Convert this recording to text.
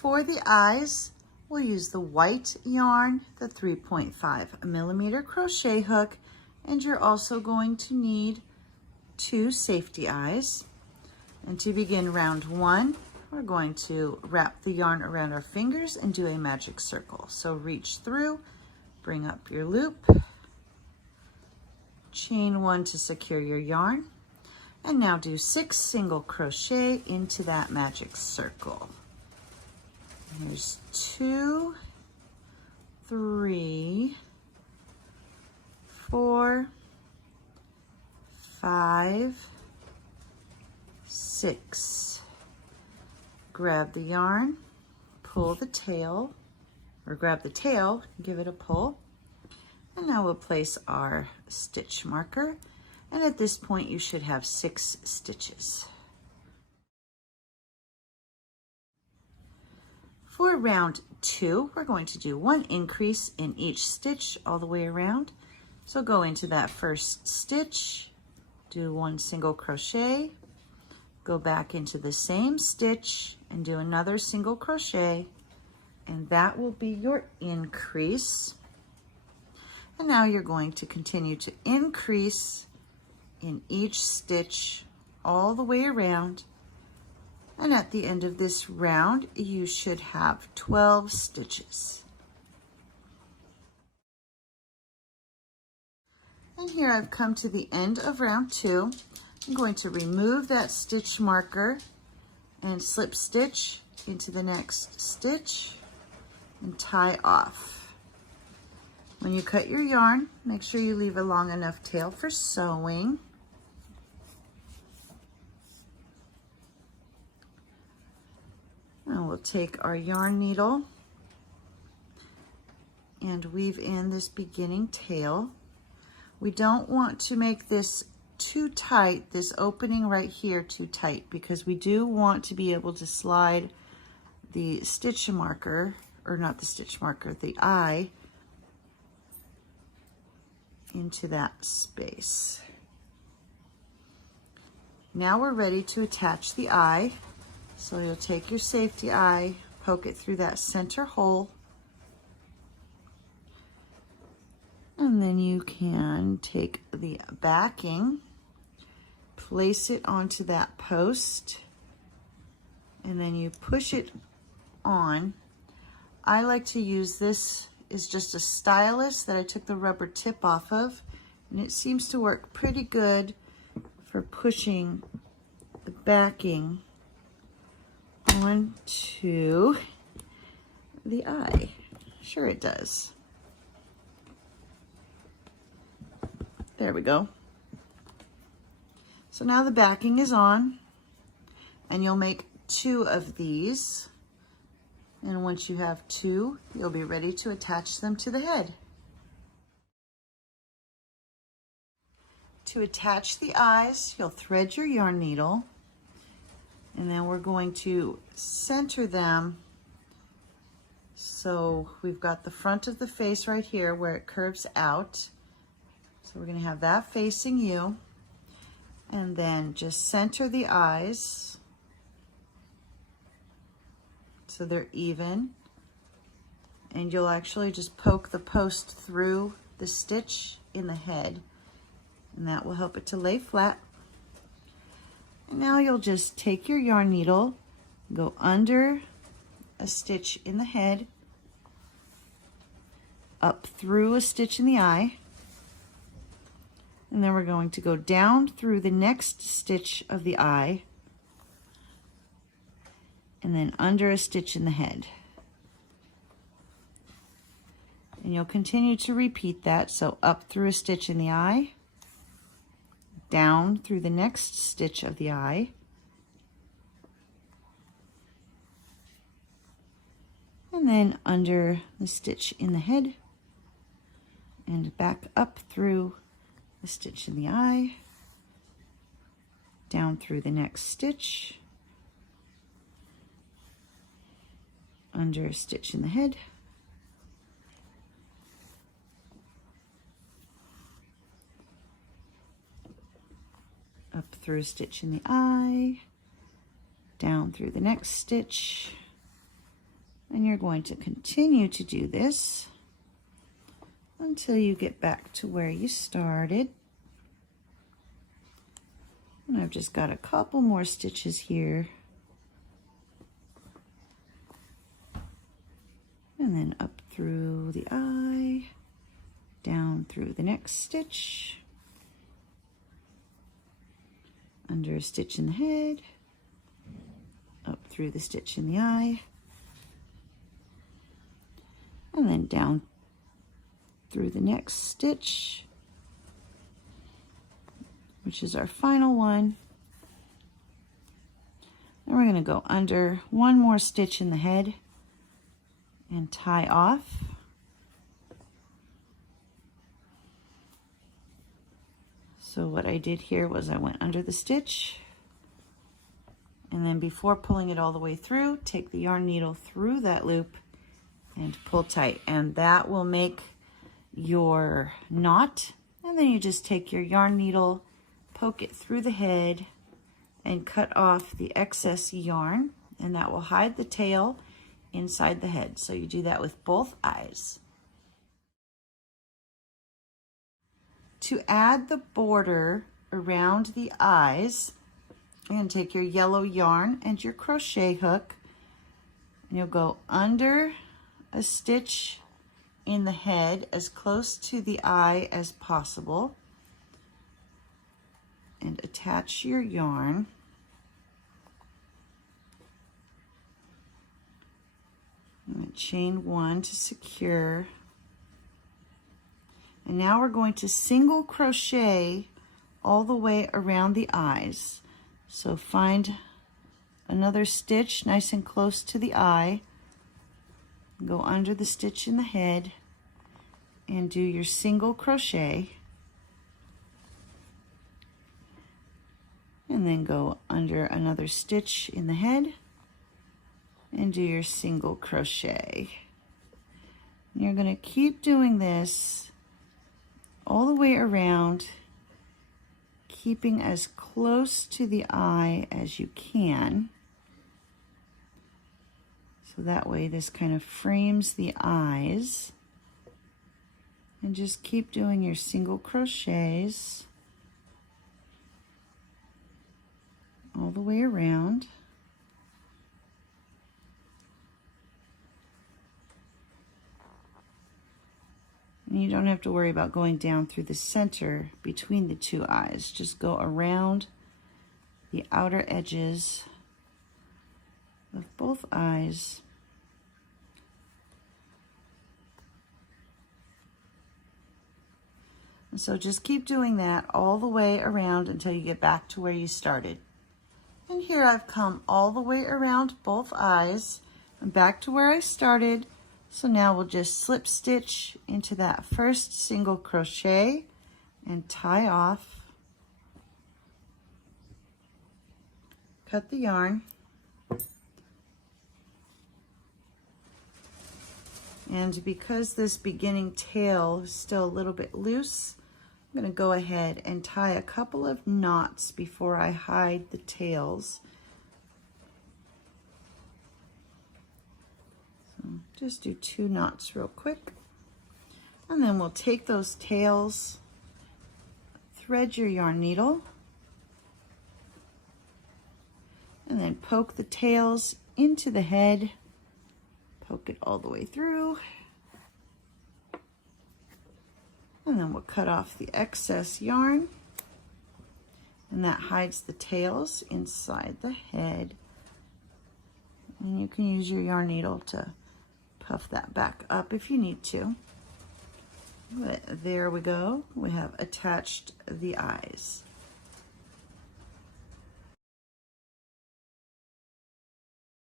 For the eyes, we'll use the white yarn, the 3.5 millimeter crochet hook, and you're also going to need 2 safety eyes. And to begin round 1, we're going to wrap the yarn around our fingers and do a magic circle. So reach through, bring up your loop, chain 1 to secure your yarn, and now do 6 single crochet into that magic circle. There's 2, 3, 4, 5, 6. Grab the yarn, pull the tail, or grab the tail, give it a pull, and now we'll place our stitch marker, and at this point you should have 6 stitches. For round 2, we're going to do 1 increase in each stitch all the way around. So go into that first stitch, do 1 single crochet, go back into the same stitch and do another single crochet, and that will be your increase. And now you're going to continue to increase in each stitch all the way around. And at the end of this round, you should have 12 stitches. And here I've come to the end of round 2. I'm going to remove that stitch marker and slip stitch into the next stitch and tie off. When you cut your yarn, make sure you leave a long enough tail for sewing. And we'll take our yarn needle and weave in this beginning tail. We don't want to make this too tight, this opening right here too tight, because we do want to be able to slide the stitch marker, or not the stitch marker, the eye into that space. Now we're ready to attach the eye. So you'll take your safety eye, poke it through that center hole, and then you can take the backing, place it onto that post, and then you push it on. I like to use this is just a stylus that I took the rubber tip off of, and it seems to work pretty good for pushing the backing onto the eye. Sure it does. There we go. So now the backing is on, and you'll make 2 of these. And once you have 2, you'll be ready to attach them to the head. To attach the eyes, you'll thread your yarn needle, and then we're going to center them. So we've got the front of the face right here where it curves out. So we're going to have that facing you, and then just center the eyes so they're even, and you'll actually just poke the post through the stitch in the head, and that will help it to lay flat. And now you'll just take your yarn needle, go under a stitch in the head, up through a stitch in the eye, and then we're going to go down through the next stitch of the eye, and then under a stitch in the head. And you'll continue to repeat that. So up through a stitch in the eye, down through the next stitch of the eye, and then under the stitch in the head, and back up through the stitch in the eye, down through the next stitch, under a stitch in the head, up through a stitch in the eye, down through the next stitch, And you're going to continue to do this until you get back to where you started. And I've just got a couple more stitches here. And then up through the eye, down through the next stitch, under a stitch in the head, up through the stitch in the eye, and then down through the next stitch, which is our final one. Then we're going to go under one more stitch in the head and tie off. So what I did here was I went under the stitch, and then before pulling it all the way through, take the yarn needle through that loop and pull tight, and that will make your knot. And then you just take your yarn needle, poke it through the head, and cut off the excess yarn, and that will hide the tail inside the head. So you do that with both eyes. To add the border around the eyes, you're going to take your yellow yarn and your crochet hook, and you'll go under a stitch in the head as close to the eye as possible, and attach your yarn. And chain one to secure. And now we're going to single crochet all the way around the eyes. So find another stitch nice and close to the eye, go under the stitch in the head, and do your single crochet, and then go under another stitch in the head and do your single crochet. And you're going to keep doing this all the way around, keeping as close to the eye as you can. So that way this kind of frames the eyes. And just keep doing your single crochets all the way around. And you don't have to worry about going down through the center between the two eyes. Just go around the outer edges of both eyes. And so just keep doing that all the way around until you get back to where you started. And here I've come all the way around both eyes and back to where I started. So now we'll just slip stitch into that first single crochet and tie off. Cut the yarn. And because this beginning tail is still a little bit loose, I'm going to go ahead and tie a couple of knots before I hide the tails. So just do 2 knots real quick. And then we'll take those tails, thread your yarn needle, and then poke the tails into the head. Poke it all the way through. And then we'll cut off the excess yarn. And that hides the tails inside the head. And you can use your yarn needle to puff that back up if you need to. But there we go. We have attached the eyes.